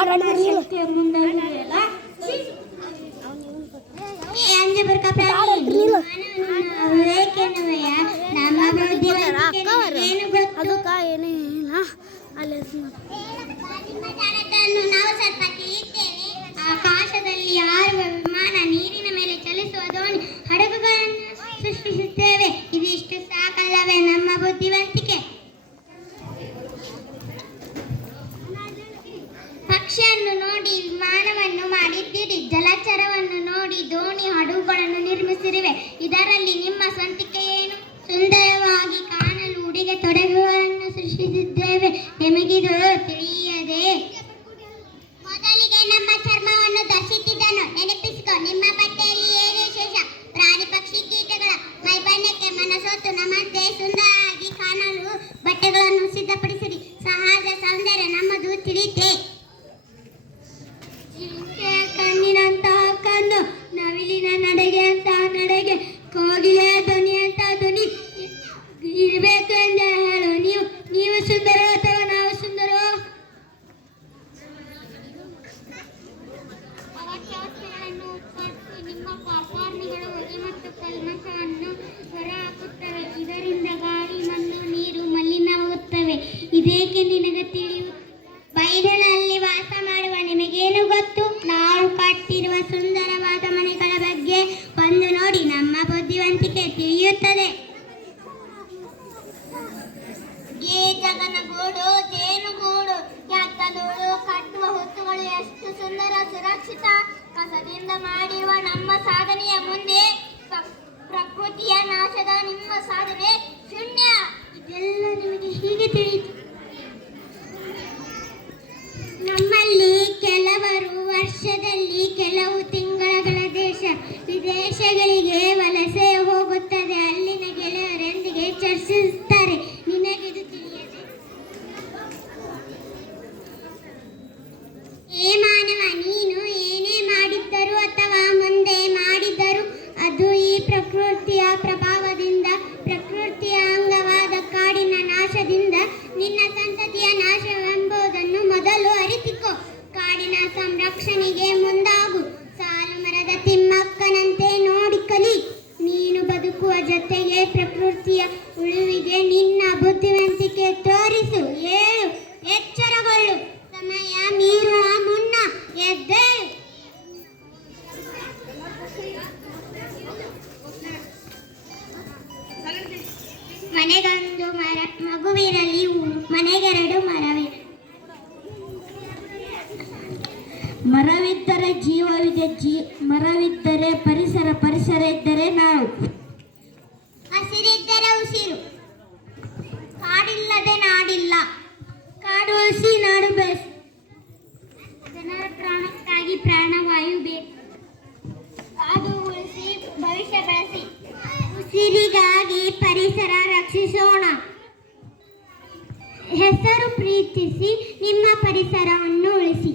ಮುಂದಾಗಿದೆಯಲ್ಲ ನಾವು ಸ್ವಲ್ಪ ತಿಳಿಯುತ್ತೇವೆ. ಆಕಾಶದಲ್ಲಿ ಹಾರುವ ವಿಮಾನ, ನೀರಿನ ಮೇಲೆ ಚಲಿಸುವ ದೋಣಿ, ಹಡಗುಗಳನ್ನು ಸೃಷ್ಟಿಸುತ್ತೇವೆ. ಇದಿಷ್ಟು ಸಾಕಲ್ಲವೇ ನಮ್ಮ ಬುದ್ಧಿವಂತಿಕೆ? ಪಕ್ಷಿಯನ್ನು ನೋಡಿ ವಿಮಾನವನ್ನು ಮಾಡಿದ್ದೀರಿ, ಜಲಚರವನ್ನು ನೋಡಿ ದೋಣಿ, ಹಡಗುಗಳನ್ನು ನಿರ್ಮಿಸಿರುವೆ. ಇದರಲ್ಲಿ ನಿಮ್ಮ ಸ್ವಂತಿಕೆ ಏನು? ಸುಂದರವಾಗಿ ಕಾಣಲು ಉಡುಗೆ ತೊಡುಗೆಗಳನ್ನು ಸೃಷ್ಟಿಸಿದ್ದೇವೆ. ನಿಮಗಿದು ತಿಳಿಯದೆ? ಮೊದಲಿಗೆ ನಮ್ಮ ಚರ್ಮವನ್ನು ಧರಿಸುತ್ತಿದ್ದನು ನೆನಪಿಸಿಕೊ. ನಿಮ್ಮ ಬಟ್ಟೆಯಲ್ಲಿ ಏನು ವಿಶೇಷ? ಪ್ರಾಣಿ ಪಕ್ಷಿ ಕೀಟಗಳ ಮೈಬಣ್ಣಕ್ಕೆ ಮನಸೋತು ನಮ್ಮಂತೆ ಸುಂದರವಾಗಿ ಕಾಣಲು ಬಟ್ಟೆಗಳನ್ನು ಸಿದ್ಧಪಡಿಸಿರಿ. ಸಹಜ ಸೌಂದರ್ಯ ನಮ್ಮದು ತಿಳಿತೆ. ಕಣ್ಣಿನಂತಹ ಕಣ್ಣು, ನವಿಲಿನ ನಡೆಗೆ ಅಂತಹ ನಡೆಗೆ, ಕೋಗಿಲೆಯ ಧ್ವನಿ ಅಂತ ಧ್ವನಿ ಇರಬೇಕು ಎಂದು ಹೇಳು. ನೀವು ಸುಂದರ ಅಥವಾ ನಾವು ಸುಂದರ? ಅವಶ್ಯಕತೆಗಳನ್ನು ಉತ್ಪಾದಿಸಿ ನಿಮ್ಮ ಕಾರ್ಖಾನೆಗಳು ಹೊಗೆ ಮತ್ತು ಕಲ್ಮಶವನ್ನು ಹೊರಹಾಕುತ್ತವೆ. ಇದರಿಂದ ಗಾಳಿ, ಮಣ್ಣು, ನೀರು ಮಲಿನವಾಗುತ್ತವೆ. ಇದೇಕೆ ನಿನಗೆ ತಿಳಿಯು? ಬಯಲಿನಲ್ಲಿ ವಾಸ ಮಾಡುವ ನಿಮಗೇನು ಗೊತ್ತು? ನಾವು ಕಟ್ಟಿರುವ ಸುಂದರವಾದ ಮನೆಗಳ ಬಗ್ಗೆ ಒಂದು ನೋಡಿ, ನಮ್ಮ ಬುದ್ಧಿವಂತಿಕೆ ತಿಳಿಯುತ್ತದೆ. ಗೀಜಗನಗೂಡು, ಜೇನುಗೂಡು, ಕೆತ್ತದೂಳು ಕಟ್ಟುವ ಹುತ್ತುಗಳು ಎಷ್ಟು ಸುಂದರ, ಸುರಕ್ಷಿತ. ಕಸದಿಂದ ಮಾಡಿರುವ ನಮ್ಮ ಸಾಧನೆಯ ಮುಂದೆ ಪ್ರಕೃತಿಯ ನಾಶದ ನಿಮ್ಮ ಸಾಧನೆ ಶೂನ್ಯ. ಇದೆಲ್ಲ ನಿಮಗೆ ಹೀಗೆ ತಿಳಿಯಿತು? ನಮ್ಮಲ್ಲಿ ಕೆಲವರು ವರ್ಷದಲ್ಲಿ ಕೆಲವು ತಿಂಗಳ ದೇಶ ವಿದೇಶಗಳಿಗೆ ವಲಸೆ ಹೋಗುತ್ತದೆ. ಅಲ್ಲಿನ ಗೆಳೆಯರೊಂದಿಗೆ ಚರ್ಚಿಸುತ್ತಾರೆ. ನಿನಗಿದು ತಿಳಿಯದೆ? ಏ ಮಾನವ, ನೀನು ಏನೇ ಮಾಡಿದ್ದರೂ ಅಥವಾ ಮುಂದೆ ಮಾಡಿದ್ದರೂ ಅದು ಈ ಪ್ರಕೃತಿಯ ಪ್ರಭಾವದಿಂದ, ಪ್ರಕೃತಿಯ ಅಂಗವಾದ ಕಾಡಿನ ನಾಶದಿಂದ ನಿನ್ನ ಸಂತತಿಯ ನಾಶವೆಂಬುದನ್ನು ಮೊದಲು ಅರಿತುಕೋ. ಕಾಡಿನ ಸಂರಕ್ಷಣೆಗೆ ಮುಂದಾಗು. ಸಾಲು ಮರದ ತಿಮ್ಮಕ್ಕನಂತೆ ನೋಡಿ ಕಲಿ. ನೀನು ಬದುಕುವ ಜೊತೆಗೆ ಪ್ರಕೃತಿಯ ಉಳಿವಿಗೆ ನಿನ್ನ ಬುದ್ಧಿವಂತಿಕೆ ತೋರಿಸು. ಏಳು, ಎಚ್ಚರಗೊಳ್ಳು. ಸಮಯ ಮೀರುವ ಮುನ್ನ ಎದ್ದೇಳು. ಮನೆಗೊಂದು ಮಗುವಿರಲಿ, ಮನೆಗೆರಡು ಮರವಿರಲಿ. ಮರವಿದ್ದರೆ ಜೀವವಿದೆ, ಮರವಿದ್ದರೆ ಪರಿಸರ, ಪರಿಸರ ಇದ್ದರೆ ನಾವು. ಹಸಿರಿದ್ದರೆ ಉಸಿರು. ಕಾಡಿಲ್ಲದೆ ನಾಡಿಲ್ಲ. ಕಾಡು ಉಳಿಸಿ ನಾಡು ಬೆಳೆಸಿ. ಜನರ ಪ್ರಾಣಕ್ಕಾಗಿ ಪ್ರಾಣವಾಯು ಬೇಕು. ಕಾಡು ಉಳಿಸಿ ಭವಿಷ್ಯ ಬೆಳೆಸಿ. ಉಸಿರಿಗಾಗಿ ಪರಿಸರ ರಕ್ಷಿಸೋಣ. ಹೆಸರು ಪ್ರೀತಿಸಿ ನಿಮ್ಮ ಪರಿಸರವನ್ನು ಉಳಿಸಿ.